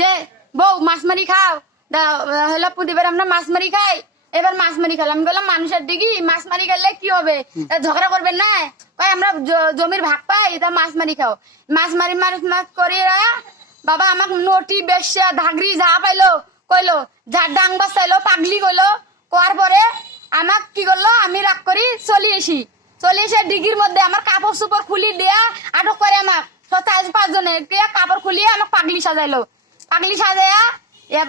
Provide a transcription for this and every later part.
যে বউ মাছ মারি খাও, হলো প্রতিবার আমরা মাছ মারি খাই, এবার মাছ মারি খেলাম। আমি বললাম মানুষের দিকে মাছ মারি খেলে কি হবে, ঝগড়া করবেন না, কয় আমরা জমির ভাগ পাই, তা মাছ মারি খাও। মাছ মারি মাছ করি বাবা আমাক নটি বেশা ধাগরি যা পাইলো কইলো, যা ডাং বাসাইলো পাগলি কইলো, কোয়ার পরে আমাক কি করলো, আমি রাগ করি চলে এসে ডিগির মধ্যে আমার কাপড় চোপড় খুলি দিয়া আটক করে আমাক 4-5 জনের কাপড় খুলিয়ে আমাক পাগলি সাজাইলো। পাগলি সাজাইয়া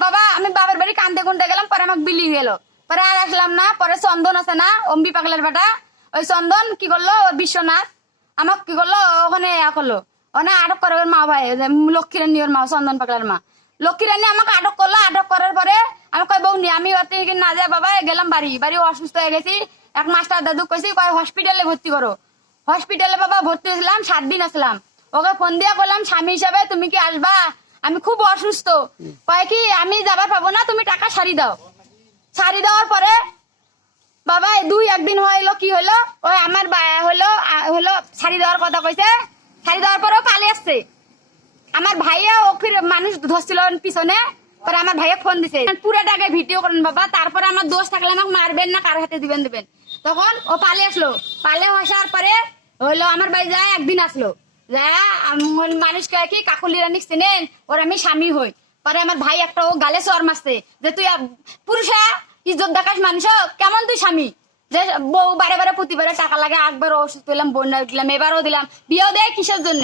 বাবা আমি বাবার বাড়ি কান্দে কুন্দে গেলাম, পরে আমাকে বিলি গেল, পরে আর আসলাম না। পরে চন্দন আছে না অম্বি পাগলের বেটা, ওই চন্দন কি করলো, বিশ্বনাথ আমাক কি করলো, ওখানে করলো, ওখানে আটক করে ওর মা ভাই লক্ষ্মী রানী, ওর মা চন্দন পাগলের মা লক্ষ্মী রানী আমাকে আটক করলো। আটক করার পরে আমি কই বউ নি আমি না যায় বাবা, গেলাম বাড়ি অসুস্থ হয়ে গেছি। এক মাস্টার দাদু কইছি কয় হসপিটালে ভর্তি করো। হসপিটালে বাবা ভর্তি হয়েছিলাম, 7 দিন আসলাম। ওকে ফোন দিয়া বললাম স্বামী হিসাবে তুমি কি আসবা, আমি খুব অসুস্থ। কয় কি আমি যাবার পাবো না, তুমি টাকা সারি দাও। সারি দেওয়ার পরে বাবা 2-1 দিন হইলো, কি হইলো, ওই আমার হলো সারি দেওয়ার কথা কইছে। সারি দেওয়ার পরেও পালিয়ে আসছে। আমার ভাইয়া ও ফির মানুষ ধরছিল পিছনে, পরে আমার ভাইয়া ফোন দিছে পুরাটাকে ভিডিও করেন বাবা, তারপরে আমার দোষ থাকলে আমাকে মারবেন না, কার হাতে দিবেন। তখন ও পালিয়ে আসলো। পালিয়ে আসার পরে হইলো আমার বাড়ি যায়, একদিন আসলো, মানুষ কয় কি কাকুলি রানী চিনেন, ওর আমি স্বামী হই। পরে আমার ভাই একটা ও গালে চর মারছে যে তুই পুরুষা ইজ্জত দেখাস মানুষ, কেমন তুই স্বামী, যে বউ বারে প্রতিবারে টাকা লাগে, একবার ওষুধ পেলাম, বন্যা দিলাম, এবারও দিলাম, বিয়েও দেয় কিসের জন্য।